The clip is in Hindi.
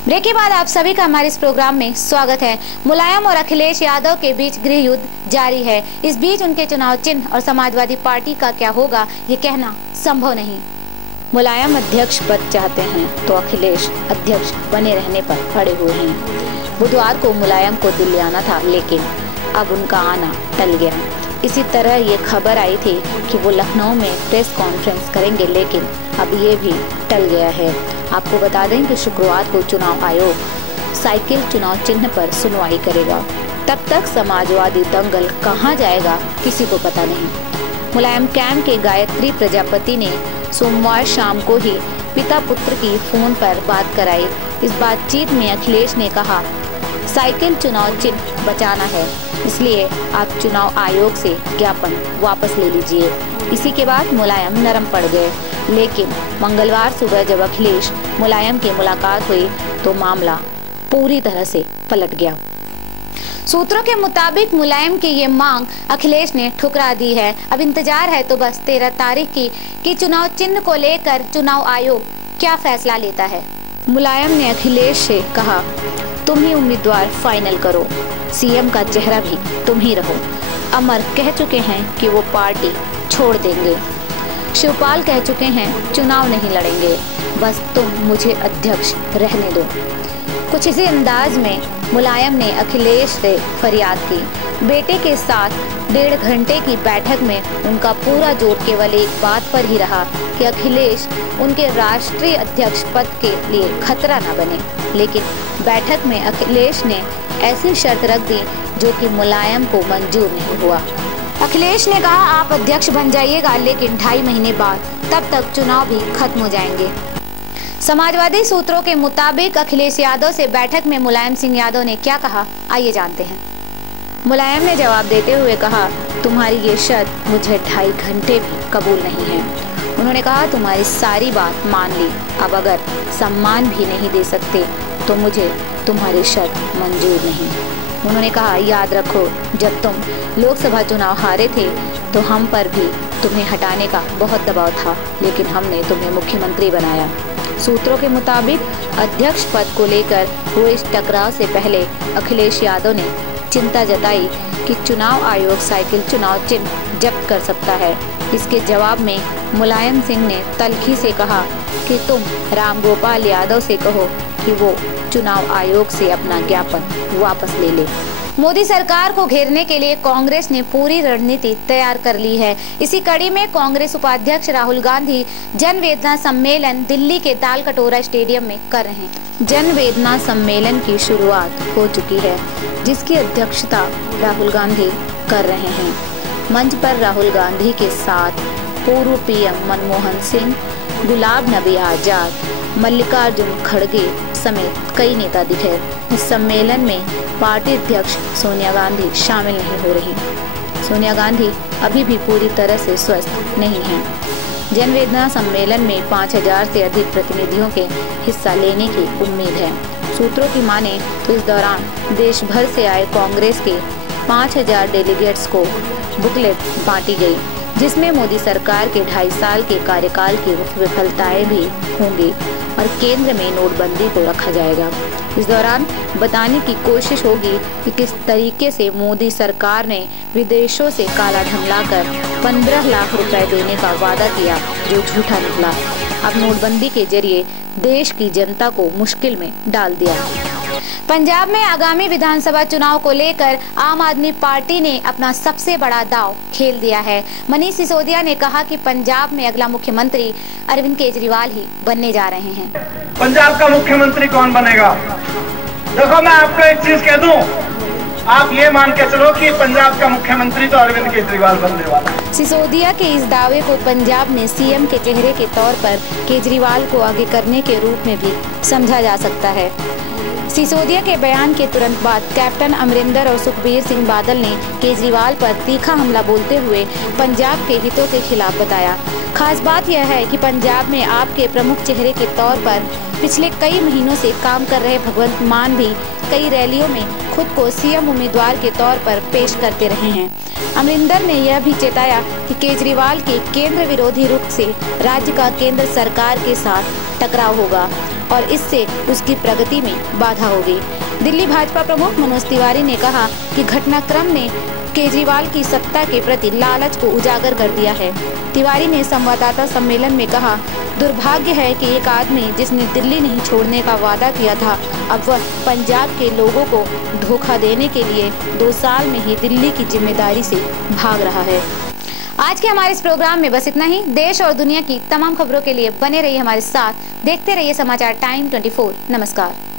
ब्रेक के बाद आप सभी का हमारे इस प्रोग्राम में स्वागत है। मुलायम और अखिलेश यादव के बीच गृह युद्ध जारी है। इस बीच उनके चुनाव चिन्ह और समाजवादी पार्टी का क्या होगा ये कहना संभव नहीं। मुलायम अध्यक्ष पद चाहते हैं तो अखिलेश अध्यक्ष बने रहने पर पड़े हुए हैं। बुधवार को मुलायम को दिल्ली आना था, लेकिन अब उनका आना टल गया। इसी तरह ये खबर आई थी कि वो लखनऊ में प्रेस कॉन्फ्रेंस करेंगे, लेकिन अब ये भी टल गया है। आपको बता दें कि शुक्रवार को चुनाव आयोग साइकिल चुनाव चिन्ह पर सुनवाई करेगा। तब तक समाजवादी दंगल कहां जाएगा किसी को पता नहीं। मुलायम कैंप के गायत्री प्रजापति ने सोमवार शाम को ही पिता पुत्र की फोन पर बात कराई। इस बातचीत में अखिलेश ने कहा, साइकिल चुनाव चिन्ह बचाना है, इसलिए आप चुनाव आयोग से ज्ञापन वापस ले लीजिए। इसी के बाद मुलायम नरम पड़ गए, लेकिन मंगलवार सुबह जब अखिलेश मुलायम की मुलाकात हुई तो मामला पूरी तरह से पलट गया। सूत्रों के मुताबिक मुलायम की ये मांग अखिलेश ने ठुकरा दी है। अब इंतजार है तो बस 13 तारीख की कि चुनाव चिन्ह को लेकर चुनाव आयोग क्या फैसला लेता है। मुलायम ने अखिलेश से कहा, तुम ही उम्मीदवार फाइनल करो, सीएम का चेहरा भी तुम ही रहो। अमर कह चुके हैं कि वो पार्टी छोड़ देंगे। शिवपाल कह चुके हैं चुनाव नहीं लड़ेंगे, बस तुम मुझे अध्यक्ष रहने दो। कुछ इसी अंदाज में मुलायम ने अखिलेश से फरियाद की। बेटे के साथ 1.5 घंटे की बैठक में उनका पूरा जोर केवल एक बात पर ही रहा कि अखिलेश उनके राष्ट्रीय अध्यक्ष पद के लिए खतरा न बने। लेकिन बैठक में अखिलेश ने ऐसी शर्त रख दी जो कि मुलायम को मंजूर नहीं हुआ। अखिलेश ने कहा, आप अध्यक्ष बन जाइएगा, लेकिन 2.5 महीने बाद, तब तक चुनाव भी खत्म हो जाएंगे। समाजवादी सूत्रों के मुताबिक अखिलेश यादव से बैठक में मुलायम सिंह यादव ने क्या कहा, आइए जानते हैं। मुलायम ने जवाब देते हुए कहा, तुम्हारी ये शर्त मुझे 2.5 घंटे भी कबूल नहीं है। उन्होंने कहा, तुम्हारी सारी बात मान ली, अब अगर सम्मान भी नहीं दे सकते तो मुझे तुम्हारी शर्त मंजूर नहीं। उन्होंने कहा, याद रखो, जब तुम लोकसभा चुनाव हारे थे तो हम पर भी तुम्हें हटाने का बहुत दबाव था, लेकिन हमने तुम्हें मुख्यमंत्री बनाया। सूत्रों के मुताबिक अध्यक्ष पद को लेकर हुए इस टकराव से पहले अखिलेश यादव ने चिंता जताई कि चुनाव आयोग साइकिल चुनाव चिन्ह जब्त कर सकता है। इसके जवाब में मुलायम सिंह ने तल्खी से कहा कि तुम रामगोपाल यादव से कहो कि वो चुनाव आयोग से अपना ज्ञापन वापस ले ले। मोदी सरकार को घेरने के लिए कांग्रेस ने पूरी रणनीति तैयार कर ली है। इसी कड़ी में कांग्रेस उपाध्यक्ष राहुल गांधी जनवेदना सम्मेलन दिल्ली के तालकटोरा स्टेडियम में कर रहे हैं। जनवेदना सम्मेलन की शुरुआत हो चुकी है, जिसकी अध्यक्षता राहुल गांधी कर रहे हैं। मंच पर राहुल गांधी के साथ पूर्व पीएम मनमोहन सिंह, गुलाब नबी आजाद, मल्लिकार्जुन खड़गे समेत कई नेता दिखे। इस सम्मेलन में पार्टी अध्यक्ष सोनिया गांधी शामिल नहीं हो रही। सोनिया गांधी अभी भी पूरी तरह से स्वस्थ नहीं हैं। जनवेदना सम्मेलन में 5000 से अधिक प्रतिनिधियों के हिस्सा लेने की उम्मीद है। सूत्रों की माने तो इस दौरान देश भर से आए कांग्रेस के 5000 डेलीगेट्स को बुकलेट बांटी गई, जिसमें मोदी सरकार के 2.5 साल के कार्यकाल की विफलताएं भी होंगी और केंद्र में नोटबंदी को रखा जाएगा। इस दौरान बताने की कोशिश होगी कि किस तरीके से मोदी सरकार ने विदेशों से काला धन लाकर 15 लाख रुपए देने का वादा किया, जो झूठा निकला। अब नोटबंदी के जरिए देश की जनता को मुश्किल में डाल दिया। पंजाब में आगामी विधानसभा चुनाव को लेकर आम आदमी पार्टी ने अपना सबसे बड़ा दांव खेल दिया है। मनीष सिसोदिया ने कहा कि पंजाब में अगला मुख्यमंत्री अरविंद केजरीवाल ही बनने जा रहे हैं। पंजाब का मुख्यमंत्री कौन बनेगा? देखो, मैं आपको एक चीज कह दूं, आप ये मान के चलो कि पंजाब का मुख्यमंत्री तो अरविंद केजरीवाल बनने वाला है। सिसोदिया के इस दावे को पंजाब में सीएम के चेहरे के तौर पर केजरीवाल को आगे करने के रूप में भी समझा जा सकता है। सिसोदिया के बयान के तुरंत बाद कैप्टन अमरिंदर और सुखबीर सिंह बादल ने केजरीवाल पर तीखा हमला बोलते हुए पंजाब के हितों के खिलाफ बताया। खास बात यह है कि पंजाब में आपके प्रमुख चेहरे के तौर पर पिछले कई महीनों से काम कर रहे भगवंत मान भी कई रैलियों में खुद को सीएम उम्मीदवार के तौर पर पेश करते रहे हैं। अमरिंदर ने यह भी चेताया कि केजरीवाल के केंद्र विरोधी रुख से राज्य का केंद्र सरकार के साथ टकराव होगा। और इससे उसकी प्रगति में बाधा होगी। दिल्ली भाजपा प्रमुख मनोज तिवारी ने कहा कि घटनाक्रम ने केजरीवाल की सत्ता के प्रति लालच को उजागर कर दिया है। तिवारी ने संवाददाता सम्मेलन में कहा, दुर्भाग्य है कि एक आदमी जिसने दिल्ली नहीं छोड़ने का वादा किया था, अब वह पंजाब के लोगों को धोखा देने के लिए 2 साल में ही दिल्ली की जिम्मेदारी से भाग रहा है। आज के हमारे इस प्रोग्राम में बस इतना ही। देश और दुनिया की तमाम खबरों के लिए बने रहिए हमारे साथ। देखते रहिए समाचार टाइम 24। नमस्कार।